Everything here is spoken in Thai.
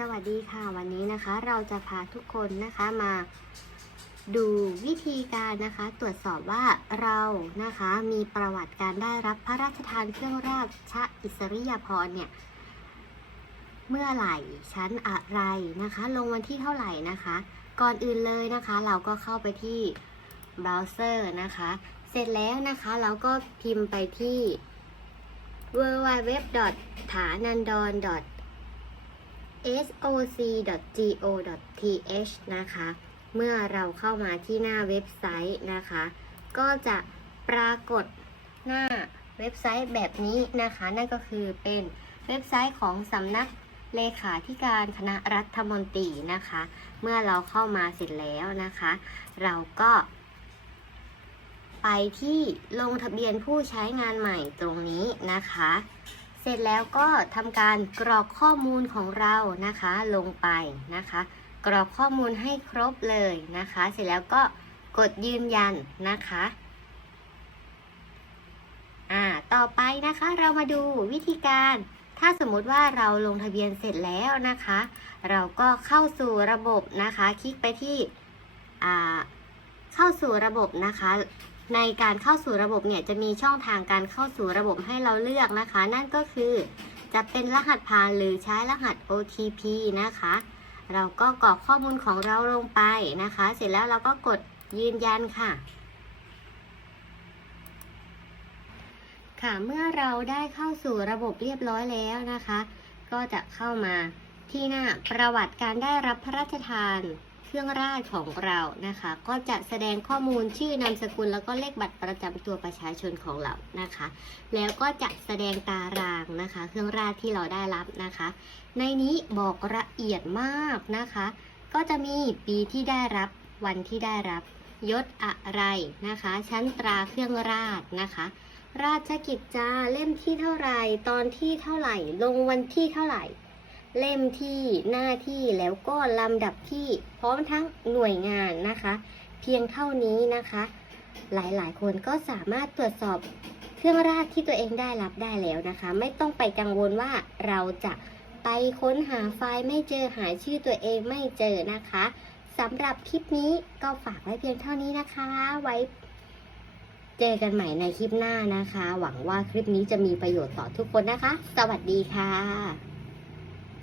สวัสดีค่ะวันนี้นะคะเราจะพาทุกคนนะคะมาดูวิธีการนะคะตรวจสอบว่าเรานะคะมีประวัติการได้รับพระราชทานเครื่องราชอิสริยาภรณ์เนี่ยเมื่อไหร่ชั้นอะไรนะคะ ลงวันที่เท่าไหร่นะคะ ก่อนอื่นเลยนะคะ เราก็เข้าไปที่เบราว์เซอร์นะคะ เสร็จแล้วนะคะเราก็พิมพ์ไปที่ w w w t h a n a n d o n soc.go.th นะคะ เมื่อเราเข้ามาที่หน้าเว็บไซต์นะคะ ก็จะปรากฏหน้าเว็บไซต์แบบนี้นะคะ นั่นก็คือเป็นเว็บไซต์ของสำนักเลขาธิการคณะรัฐมนตรีนะคะ เมื่อเราเข้ามาเสร็จแล้วนะคะ เราก็ ไปที่ลงทะเบียนผู้ใช้งานใหม่ตรงนี้นะคะ เสร็จแล้วก็ทำการกรอกข้อมูลของเรานะคะลงไปนะคะ กรอกข้อมูลให้ครบเลยนะคะ เสร็จแล้วก็กดยืนยันนะคะอ่าต่อไปนะคะเรามาดูวิธีการ ถ้าสมมุติว่าเราลงทะเบียนเสร็จแล้วนะคะ เราก็เข้าสู่ระบบนะคะ คลิกไปที่อ่าเข้าสู่ระบบนะคะ ในการเข้าสู่ระบบเนี่ยจะมีช่องทางการเข้าสู่ระบบให้เราเลือกนะคะ นั่นก็คือจะเป็นรหัสผ่านหรือใช้รหัส OTP นะคะ เราก็กรอกข้อมูลของเราลงไปนะคะ เสร็จแล้วเราก็กดยืนยันค่ะ ค่ะเมื่อเราได้เข้าสู่ระบบเรียบร้อยแล้วนะคะ ก็จะเข้ามาที่หน้าประวัติการได้รับพระราชทาน เครื่องราชของเรานะคะ ก็จะแสดงข้อมูลชื่อนามสกุล แล้วก็เลขบัตรประจำตัวประชาชนของเรานะคะ แล้วก็จะแสดงตารางนะคะ เครื่องราชที่เราได้รับนะคะ ในนี้บอกละเอียดมากนะคะ ก็จะมีปีที่ได้รับวันที่ได้รับยศอะไรนะคะ ชั้นตราเครื่องราชนะคะ ราชกิจจาเล่มที่เท่าไหร่ตอนที่เท่าไหร่ ลงวันที่เท่าไหร่ เล่มที่หน้าที่แล้วก็ลำดับที่พร้อมทั้งหน่วยงานนะคะ เพียงเท่านี้นะคะ หลายๆ คนก็สามารถตรวจสอบเครื่องราชที่ตัวเองได้รับได้แล้วนะคะ ไม่ต้องไปกังวลว่าเราจะไปค้นหาไฟล์ไม่เจอหาชื่อตัวเองไม่เจอนะคะสำหรับคลิปนี้ก็ฝากไว้เพียงเท่านี้นะคะ ไว้เจอกันใหม่ในคลิปหน้านะคะ หวังว่าคลิปนี้จะมีประโยชน์ต่อทุกคนนะคะ สวัสดีค่ะ